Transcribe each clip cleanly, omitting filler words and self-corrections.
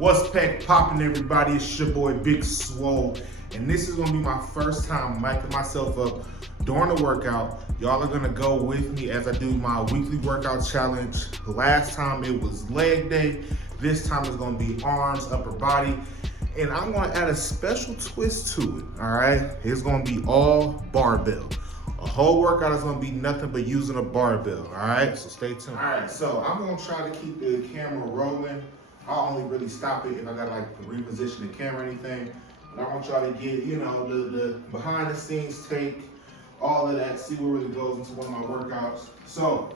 What's pack poppin', everybody? It's your boy Big Swole, and this is gonna be my first time micing myself up during the workout. Y'all are gonna go with me as I do my weekly workout challenge. Last time it was leg day. This time it's gonna be arms, upper body, and I'm gonna add a special twist to it, all right? It's gonna be all barbell. A whole workout is gonna be nothing but using a barbell, all right? So stay tuned. All right, so I'm gonna try to keep the camera rolling. I'll only really stop it if I gotta like reposition the camera or anything. But I want y'all to get, you know, the behind the scenes take, all of that, see what really goes into one of my workouts. So,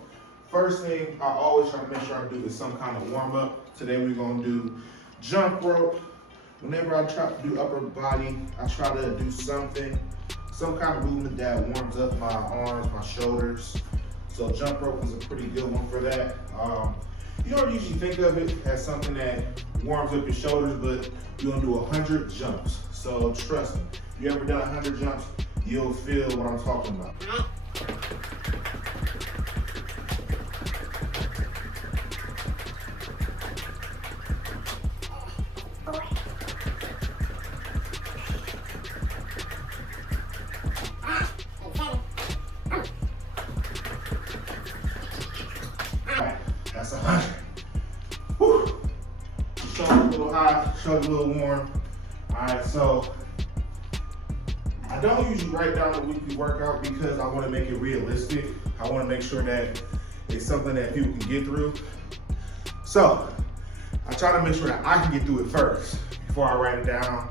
first thing I always try to make sure I do is some kind of warm up. Today we're gonna do jump rope. Whenever I try to do upper body, I try to do some kind of movement that warms up my arms, my shoulders. So jump rope is a pretty good one for that. You don't usually think of it as something that warms up your shoulders, but you're gonna do 100 jumps. So trust me, if you ever done 100 jumps, you'll feel what I'm talking about. That's 100. Whew. Shoulders a little high, shoulders a little warm. All right, so I don't usually write down the weekly workout because I want to make it realistic. I want to make sure that it's something that people can get through. So I try to make sure that I can get through it first before I write it down,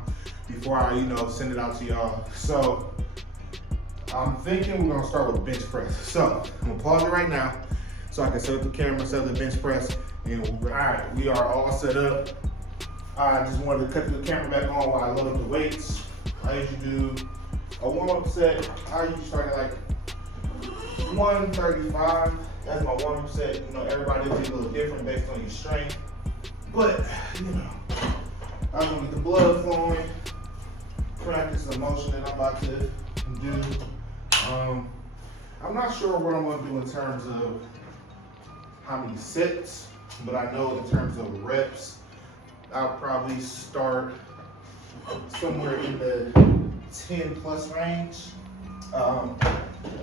before I, send it out to y'all. So I'm thinking we're gonna start with bench press. So I'm gonna pause it right now so I can set up the camera, set up the bench press, and all right, we are all set up. I just wanted to cut the camera back on while I load up the weights. I usually do a warm-up set. I usually start at like 135. That's my warm-up set. Everybody will be a little different based on your strength. But, I'm gonna get the blood flowing, practice the motion that I'm about to do. I'm not sure what I'm gonna do in terms of how many sets, but I know in terms of reps, I'll probably start somewhere in the 10 plus range.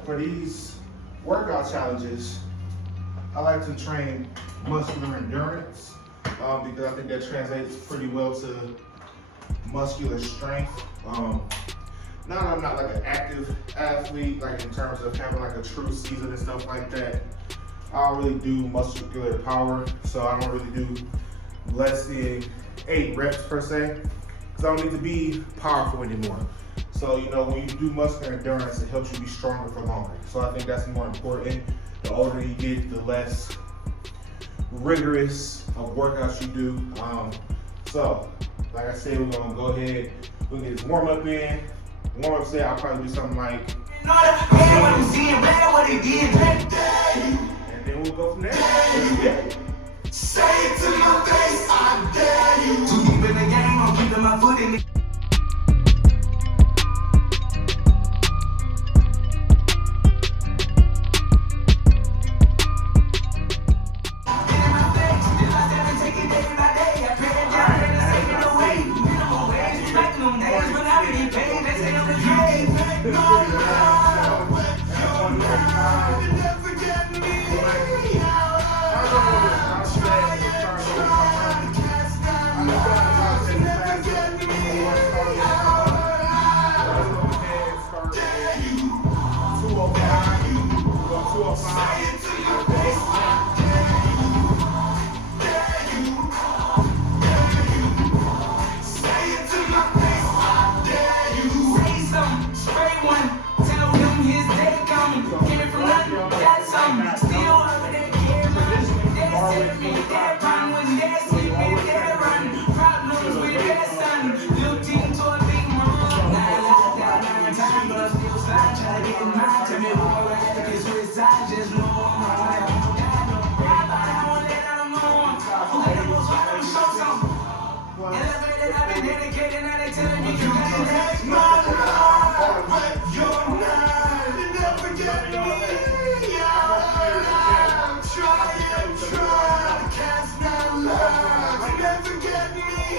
For these workout challenges, I like to train muscular endurance because I think that translates pretty well to muscular strength. Now that I'm not like an active athlete, like in terms of having like a true season and stuff like that, I don't really do muscular power, so I don't really do less than 8 reps per se, because I don't need to be powerful anymore. So, when you do muscular endurance, it helps you be stronger for longer. So I think that's more important. The older you get, the less rigorous of workouts you do. So, like I said, we're gonna go ahead, we'll get this warm up in. Warm up set, I'll probably do something like, and then we'll go from there. Say it to my face, I dare you. Too deep in the game, I'm keeping my foot in it. Try, cast my love, never get me.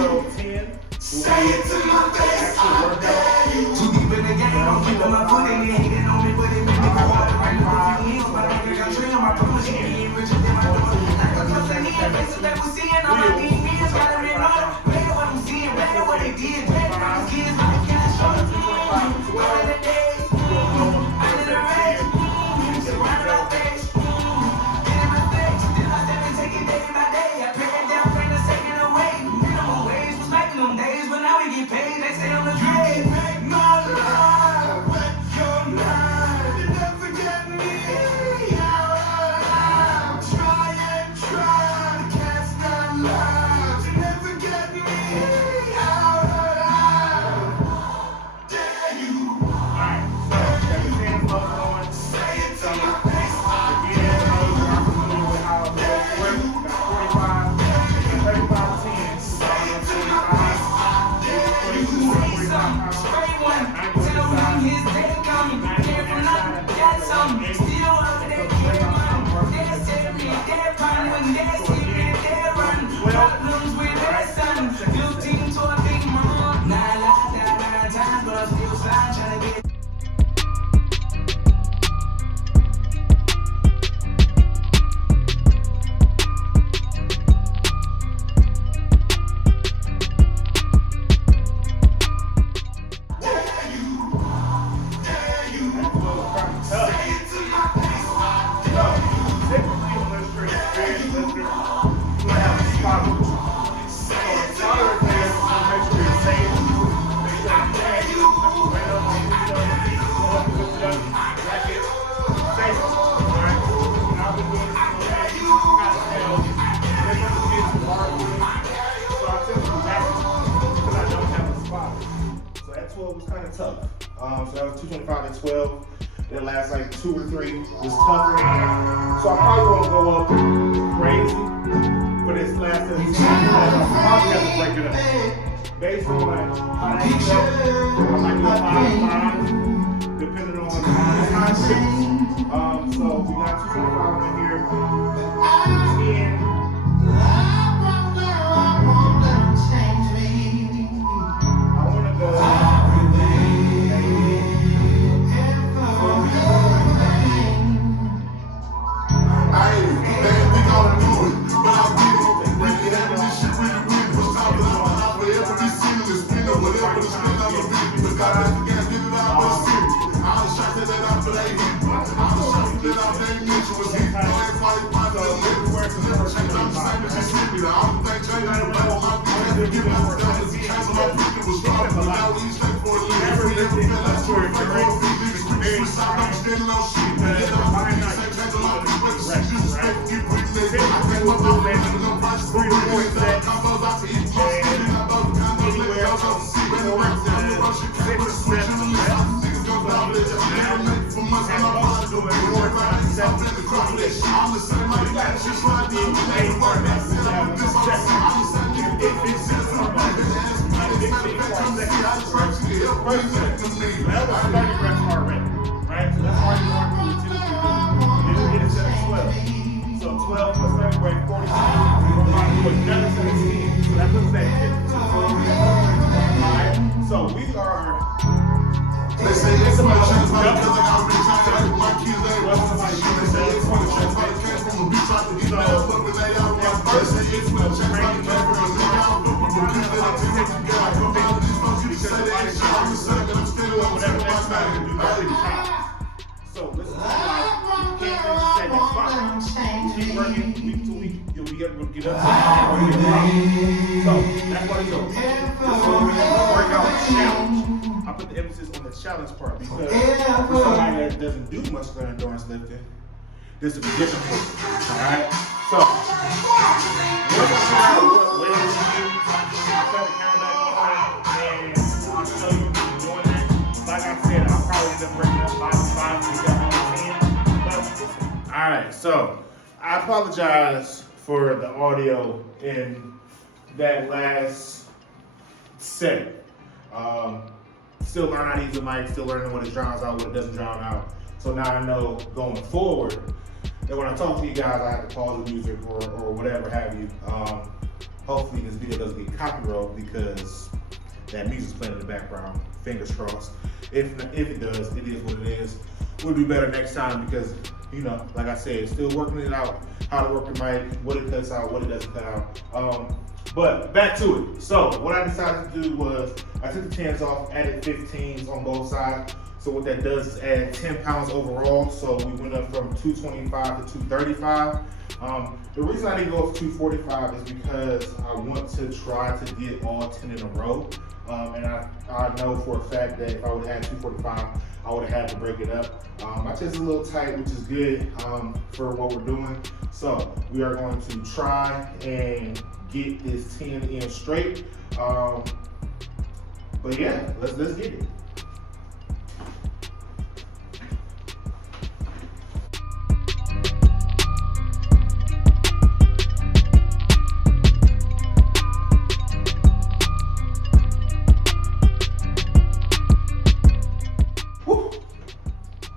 12, 10. Say it to my face, I dare you. Too deep in the game, I'm keeping my foot in it. Hating on me, but it made me go harder. Right now, if you but I think I'm dreaming. I promise you, you ain't richer than my daughter. Like I'm closing in, faces that we're seeing. All my DMs got them in order. Bad what I'm seeing, bad what they did. Bad for these kids, like cash on. Well, in the days, I'm in the race. Surrounded by face. Getting mistakes, still I step and take it day by day. I pray it down, pray to take it away. Minimum wage was making them days, but now we get paid. They stay on the grade. Make my life with your mind. You never get me out alive. Try to catch that life. You never get me out alive. Dare you? Alright, so got the 10 flow going. Say it to my face. Again, those who are familiar with how it works, got 45, 35, 10. So on 45, 45, Straight one, tell him his day coming. Care for nothing, got something. Still over there, care money. They're saving me, they're pun. When they're sleeping, they're run. Problems with their son. New team to a big mom. Nine times, but I'm still slide trying to get. Was kind of tough. So that was 225 to 12. That last like 2 or 3 was tougher. So I probably won't go up crazy for this last 17. I'll probably have to break it up. Based on how they go, I might go 5-5, depending on the time shift. So we got 225 in here. 10. I want to go. That was 30 reps already, right? So that's why you want to do 2 to 3. Get it set at 12. So 12 plus 30 weight, 42. We're going to do another 17. So that puts that 52. Alright? So we are. They say it's about chance, but because I got rich, I got my kids ain't wasn't like you. They say it's about chance, but it came from a beach, I could get that, but when they out, they say it's about chance, but it came from a big house, but we were good at it, I come out of these folks, you say they ain't shot, I'm saying that I'm still on whatever my time. So listen, you can't just say that's fine. Keep working week to week, you'll be able to get up to the So that's what it's over. So we're going to work out a challenge. I put the emphasis on the challenge part because for somebody that doesn't do much for endurance lifting, this will be different for you. Alright? So we're going to figure out what way to do. I'll set the camera back on and I'll show you doing that. Like I said, I'll probably end up breaking up 5-5 to get on 10. Alright, so I apologize for the audio in that last set. Still learning how to use the mic, still learning what it drowns out, what it doesn't drown out. So now I know going forward that when I talk to you guys, I have to pause the music or whatever have you. Hopefully this video doesn't get copyrighted because that music's playing in the background. Fingers crossed. If it does, it is what it is. We'll do better next time because, you know, like I said, still working it out, how to work the mic, what it cuts out, what it doesn't cut out. But back to it. So what I decided to do was I took the 10s off, added 15s on both sides. So what that does is add 10 pounds overall. So we went up from 225 to 235. The reason I didn't go up to 245 is because I want to try to get all 10 in a row. And I know for a fact that if I would have had 245, I would have had to break it up. My chest is a little tight, which is good for what we're doing. So we are going to try and get this 10 in straight. But yeah, let's get it.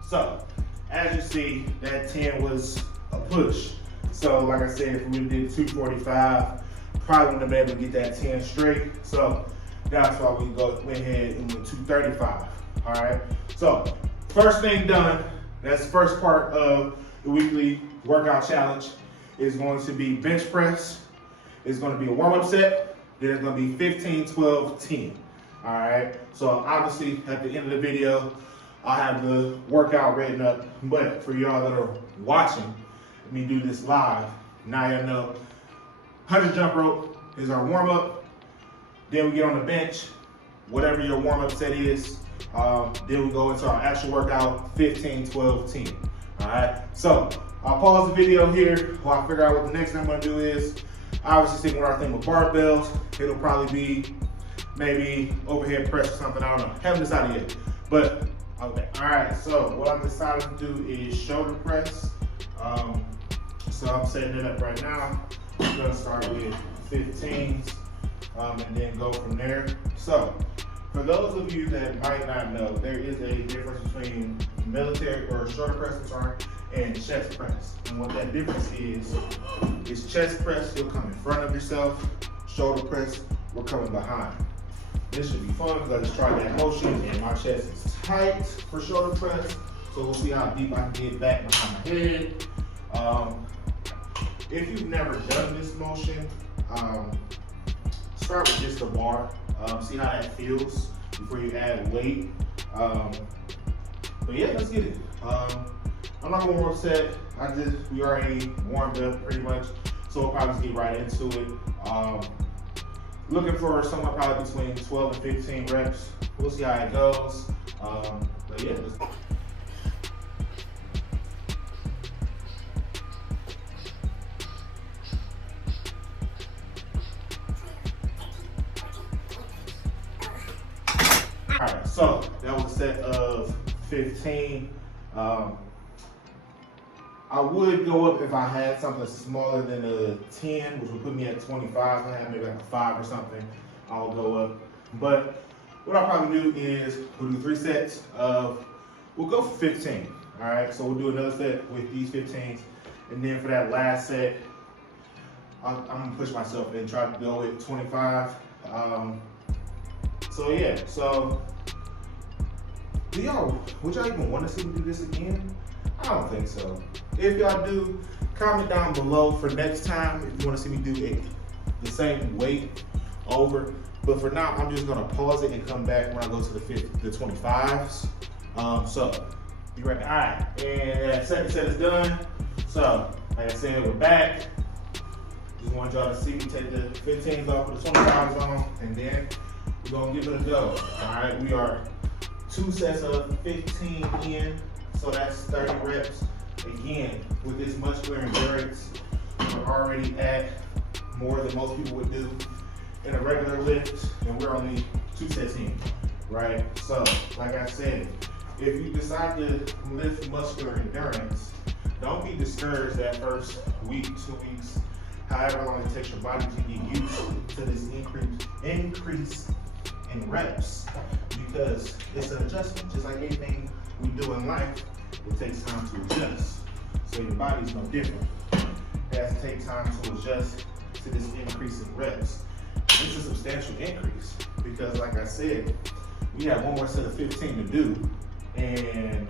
So, as you see, that 10 was a push. So, like I said, if we did 245, probably wouldn't have been able to get that 10 straight. So, that's why we went ahead and went 235. All right. So, first thing done, that's the first part of the weekly workout challenge, is going to be bench press. It's going to be a warm-up set. Then it's going to be 15, 12, 10. All right. So, obviously, at the end of the video, I'll have the workout written up, but for y'all that are watching me do this live, now you know 100 jump rope is our warm up. Then we get on the bench, whatever your warm up set is. Then we go into our actual workout, 15, 12, 10. All right, so I'll pause the video here while I figure out what the next thing I'm gonna do is. Obviously sticking with our thing with barbells. It'll probably be maybe overhead press or something, I don't know. Haven't decided yet, but okay, all right, so what I've decided to do is shoulder press. So I'm setting it up right now. I'm gonna start with 15s and then go from there. So for those of you that might not know, there is a difference between military or shoulder press, and chest press. And what that difference is chest press, you'll come in front of yourself. Shoulder press, we're coming behind. This should be fun because I just tried that motion and my chest is tight for shoulder press. So we'll see how deep I can get back behind my head. If you've never done this motion, start with just a bar. See how that feels before you add weight. But yeah, let's get it. I'm not gonna warm set. We already warmed up pretty much. So we'll probably just get right into it. Looking for somewhere probably between 12 and 15 reps. We'll see how it goes. But yeah, let's go. All right, so that was a set of 15. I would go up if I had something smaller than a 10, which would put me at 25. If I had maybe like a 5 or something, I'll go up. But what I'll probably do is we'll do 3 sets of, we'll go for 15. All right, so we'll do another set with these 15s. And then for that last set, I'm gonna push myself and try to go with 25. So yeah, so would y'all even want to see me do this again? I don't think so. If y'all do, comment down below for next time if you want to see me do it the same weight over. But for now, I'm just gonna pause it and come back when I go to the 25s. So be right back. All right, and that second set is done. So like I said, we're back. Just want y'all to see me take the 15s off with the 25s on, and then we're gonna give it a go. All right, we are 2 sets of 15 in. So that's 30 reps. Again, with this muscular endurance, we're already at more than most people would do in a regular lift, and we're only 2 sets in, right? So, like I said, if you decide to lift muscular endurance, don't be discouraged that first week, 2 weeks, however long it takes your body to get used to this increase in reps, because it's an adjustment, just like anything we do in life. It takes time to adjust. So your body's no different. It has to take time to adjust to this increase in reps. It's a substantial increase because, like I said, we have one more set of 15 to do, and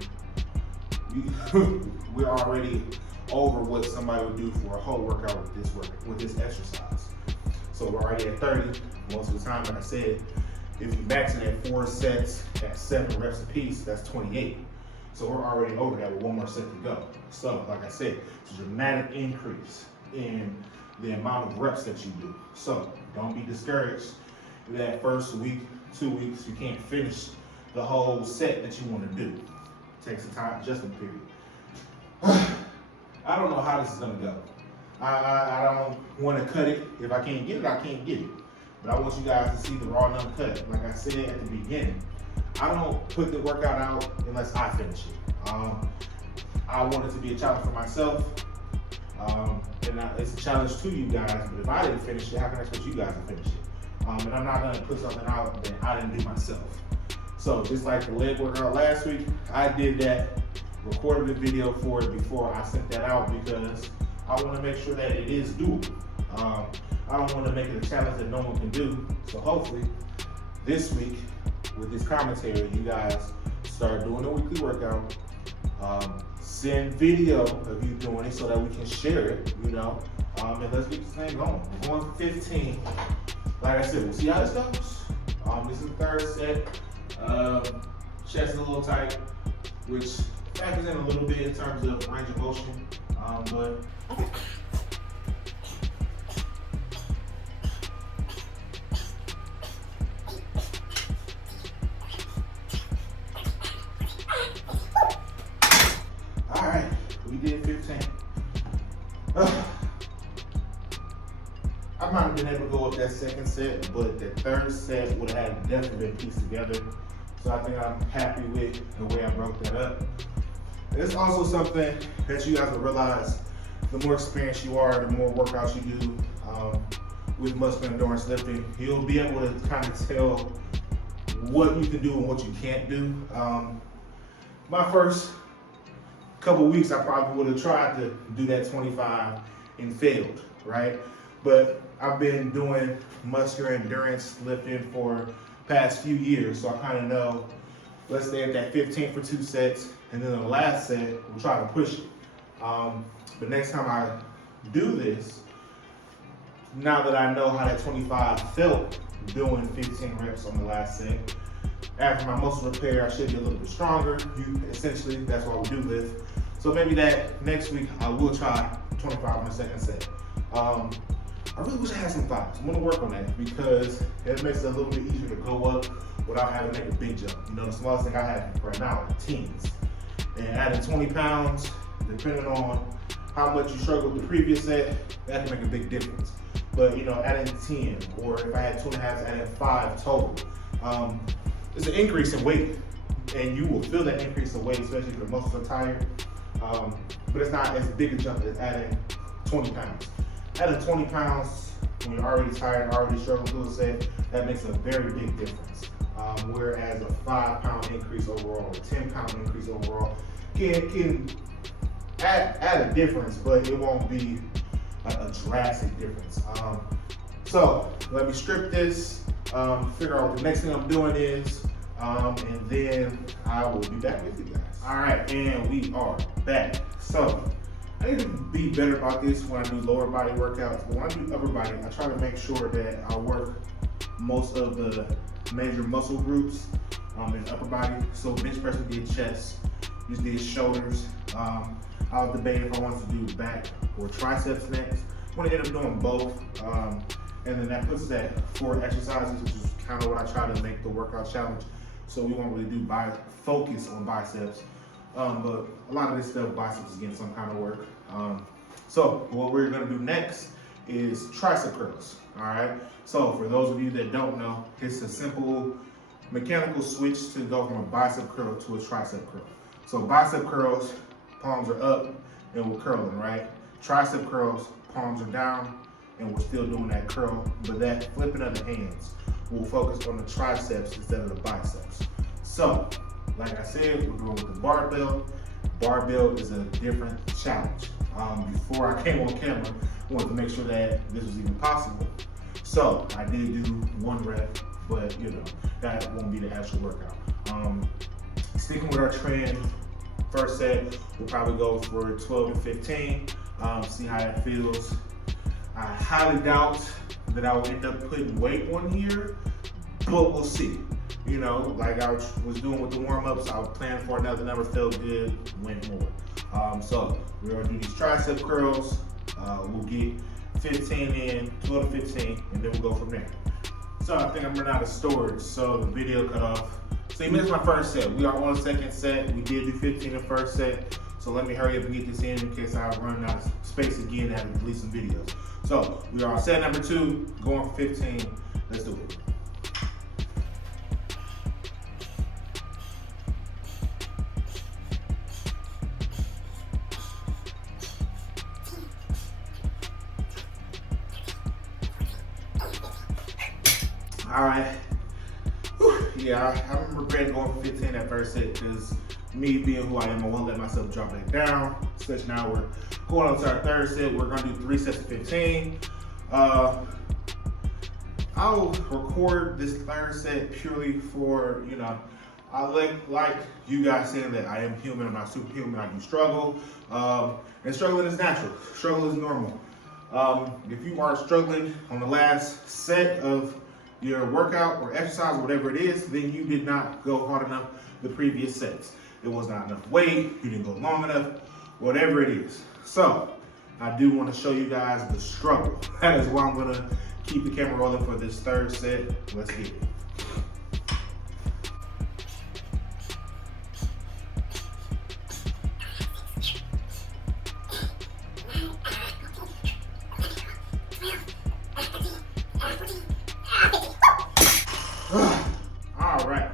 we're already over what somebody would do for a whole workout with this exercise. So we're already at 30 most of the time. Like I said, if you max it at 4 sets at 7 reps apiece, that's 28. So we're already over that with one more set to go. So like I said, it's a dramatic increase in the amount of reps that you do. So don't be discouraged that first week, 2 weeks, you can't finish the whole set that you want to do. It takes a time adjustment period. I don't know how this is gonna go. I don't want to cut it. If I can't get it, I can't get it. But I want you guys to see the raw and uncut. Like I said at the beginning, I don't put the workout out unless I finish it. I want it to be a challenge for myself. And it's a challenge to you guys, but if I didn't finish it, how can I expect you guys to finish it? And I'm not gonna put something out that I didn't do myself. So just like the leg workout last week, I did that, recorded a video for it before I sent that out because I wanna make sure that it is doable. I don't wanna make it a challenge that no one can do. So hopefully this week with this commentary, you guys start doing a weekly workout. Send video of you doing it so that we can share it, and let's get this thing going. We're going for 15. Like I said, we'll see how this goes. This is the third set. Chest is a little tight, which factors in a little bit in terms of range of motion, but all right, we did 15. I might have been able to go up that second set, but the third set would have had definitely been pieced together. So I think I'm happy with the way I broke that up. It's also something that you guys will realize, the more experienced you are, the more workouts you do with muscular endurance lifting, you'll be able to kind of tell what you can do and what you can't do. My first couple weeks, I probably would have tried to do that 25 and failed, right? But I've been doing muscular endurance lifting for past few years, so I kind of know, let's stay at that 15 for 2 sets, and then the last set, we'll try to push it. But next time I do this, now that I know how that 25 felt doing 15 reps on the last set, after my muscle repair, I should be a little bit stronger. Essentially, that's why we do lift. So maybe that next week, I will try 25 on the second set. I really wish I had some fives. I'm gonna work on that because it makes it a little bit easier to go up without having to make a big jump. The smallest thing I have right now are teens. And adding 20 pounds, depending on how much you struggled with the previous set, that can make a big difference. But adding 10, or if I had 2.5, adding 5 total. It's an increase in weight, and you will feel that increase in weight, especially if the muscles are tired. But it's not as big a jump as adding 20 pounds. Adding 20 pounds when you're already tired, already struggling through a set, that makes a very big difference. Whereas a 5-pound increase overall, or a 10-pound increase overall can add a difference, but it won't be like a drastic difference. So let me strip this, figure out what the next thing I'm doing is, and then I will be back with you guys. All right, and we are back. So I need to be better about this when I do lower body workouts, but when I do upper body, I try to make sure that I work most of the major muscle groups in upper body. So bench press we did chest, just did shoulders. I was debating if I wanted to do back or triceps next. I'm gonna end up doing both. And then that puts us at 4 exercises, which is kind of what I try to make the workout challenge. So we won't really do focus on biceps. But a lot of this stuff, biceps is getting some kind of work. So what we're gonna do next is tricep curls, all right? So for those of you that don't know, it's a simple mechanical switch to go from a bicep curl to a tricep curl. So bicep curls, palms are up and we're curling, right? Tricep curls, palms are down and we're still doing that curl, but that flipping of the hands will focus on the triceps instead of the biceps. So, like I said, we're going with the barbell. Barbell is a different challenge. Before I came on camera, wanted to make sure that this was even possible. So I did do 1 rep, but you know, that won't be the actual workout. Sticking with our trend, first set, we'll probably go for 12 to 15, see how that feels. I highly doubt that I will end up putting weight on here, but we'll see. You know, like I was doing with the warm-ups, I was planning for another number, felt good, went more. So we're gonna do these tricep curls. We'll get 15 in, 12 to 15, and then we'll go from there. So I think I'm running out of storage, so the video cut off. So you missed my first set. We are on the second set. We did do 15 in the first set. So let me hurry up and get this in case I run out of space again and have to delete some videos. So we are on set number 2, going for 15. Let's do it. All right. Whew. Yeah, I remember regretting going for 15 that first set because me being who I am, I won't let myself drop back down. Especially now we're going on to our third set. We're gonna do 3 sets of 15. I'll record this third set purely for, you know, I like you guys saying that I am human, I'm not superhuman, I do struggle. And struggling is natural, struggle is normal. If you are struggling on the last set of your workout or exercise, whatever it is, then you did not go hard enough the previous sets. It was not enough weight, you didn't go long enough, whatever it is. So, I do want to show you guys the struggle. That is why I'm gonna keep the camera rolling for this third set. Let's get it. All right,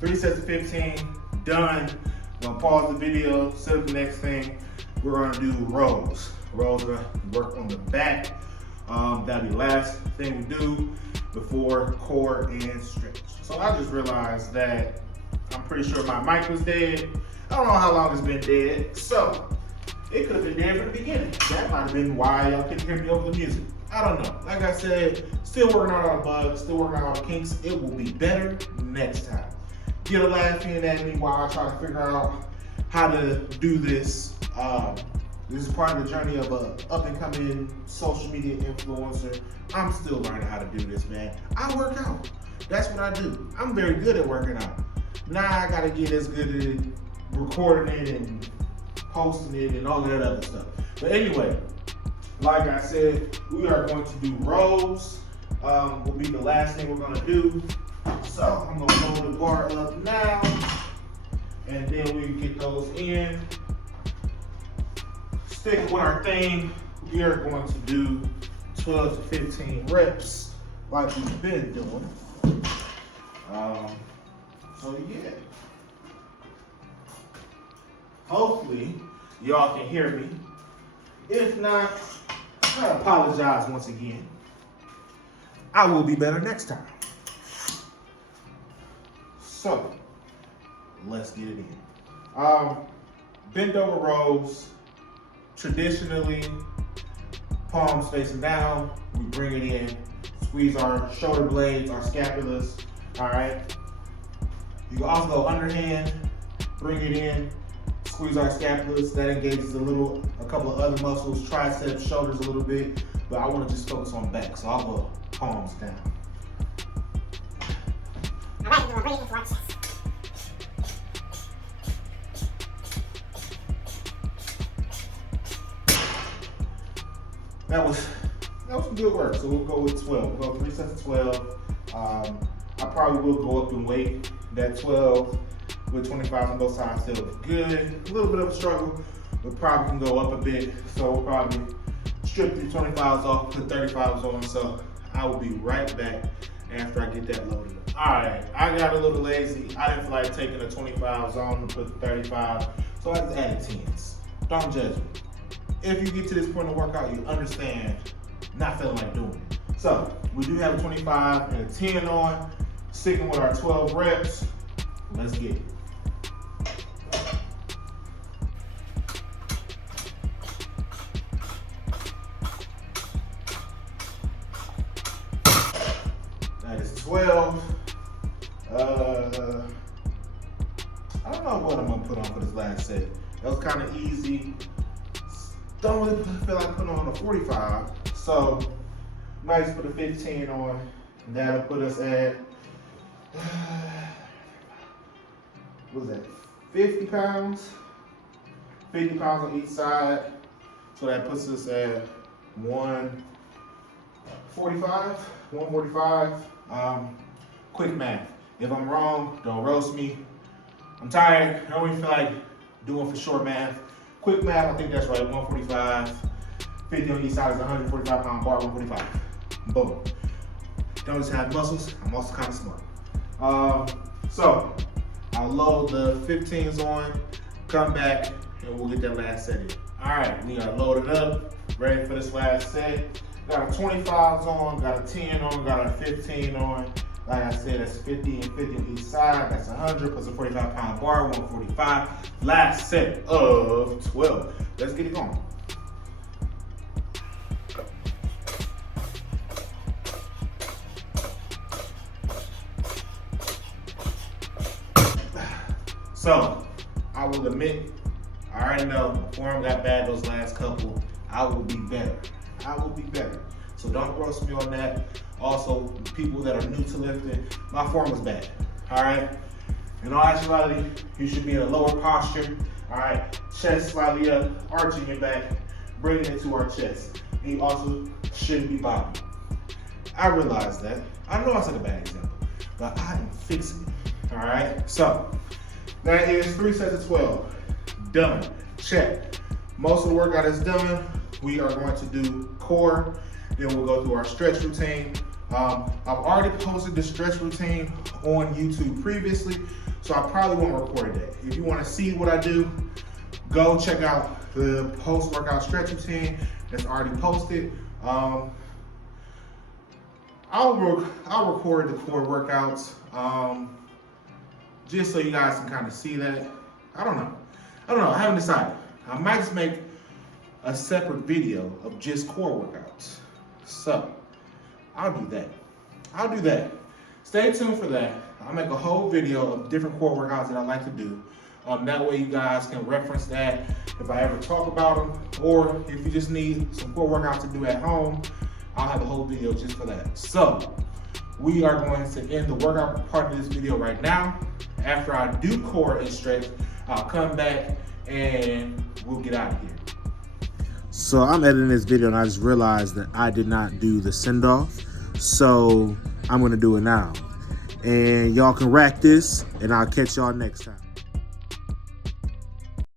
3 sets of 15, done. I'm gonna pause the video, set up the next thing. We're gonna do rows. Rows are gonna work on the back. That'll be the last thing we do before core and stretch. So I just realized that I'm pretty sure my mic was dead. I don't know how long it's been dead, so it could have been dead from the beginning. That might have been why y'all couldn't hear me over the music. I don't know. Like I said, still working out all the bugs, still working out all the kinks. It will be better next time. Get a laugh in at me while I try to figure out how to do this. This is part of the journey of a up-and-coming social media influencer. I'm still learning how to do this, man. I work out. That's what I do. I'm very good at working out. Now I gotta get as good at recording it and posting it and all that other stuff. But anyway, like I said, we are going to do rows. Will be the last thing we're gonna do. So I'm gonna load the bar up now, and then we can get those in. Sticking with our thing, we are going to do 12 to 15 reps like we've been doing. So yeah. Hopefully y'all can hear me. If not, I apologize once again. I will be better next time. So, let's get it in. Bend over rows. Traditionally, palms facing down, we bring it in, squeeze our shoulder blades, our scapulas, all right? You can also go underhand, bring it in, squeeze our scapulas. That engages a couple of other muscles, triceps, shoulders a little bit, but I wanna just focus on back, so I'll go palms down. All right, we're bring it into our chest. That was some good work. So we'll go with 12. We'll go 3 sets of 12. I probably will go up in weight. That 12 with 25 on both sides still good. A little bit of a struggle, but probably can go up a bit. So we'll probably strip the 25s off, put 35s on. So I will be right back after I get that loaded up. All right, I got a little lazy. I didn't feel like taking the 25s on to put the 35, so I just added 10s. Don't judge me. If you get to this point in the workout, you understand not feeling like doing it. So we do have a 25 and a 10 on, sticking with our 12 reps. Let's get it. I don't know what I'm gonna put on for this last set. That was kind of easy. Don't really feel like putting on a 45. So, might just put a 15 on. That'll put us at, what was that, 50 pounds? 50 pounds on each side. So that puts us at 145. Quick math. If I'm wrong, don't roast me. I'm tired. I don't even feel like doing for short math. Quick math, I think that's right. 145. 50 on each side is 145 pound bar, 145. Boom. Don't just have muscles, I'm also kind of smart. So I'll load the 15s on, come back, and we'll get that last set in. All right, we are loaded up, ready for this last set. Got a 25s on, got a 10 on, got a 15 on. Like I said, that's 50 and 50 on each side. That's 100 plus a 45 pound bar, 145. Last set of 12. Let's get it going. So, I will admit, I already know my form got bad those last couple. I will be better. So don't roast me on that. Also, people that are new to lifting, my form was bad. All right. In all actuality, you should be in a lower posture. All right. Chest slightly up, arching your back, bringing it to our chest. And you also shouldn't be bobbing. I realize that. I know I said a bad example, but I am fixing it. All right. So that is 3 sets of 12. Done. Check. Most of the workout is done. We are going to do core. Then we'll go through our stretch routine. I've already posted the stretch routine on YouTube previously, so I probably won't record that. If you want to see what I do, go check out the post-workout stretch routine that's already posted. I'll record the core workouts just so you guys can kind of see that. I don't know. I haven't decided. I might just make a separate video of just core workouts. So I'll do that. Stay tuned for that. I'll make a whole video of different core workouts that I like to do. That way you guys can reference that if I ever talk about them, or if you just need some core workouts to do at home, I'll have a whole video just for that. So we are going to end the workout part of this video right now. After I do core and stretch, I'll come back and we'll get out of here. So I'm editing this video and I just realized that I did not do the send off. So I'm gonna do it now. And y'all can rack this and I'll catch y'all next time.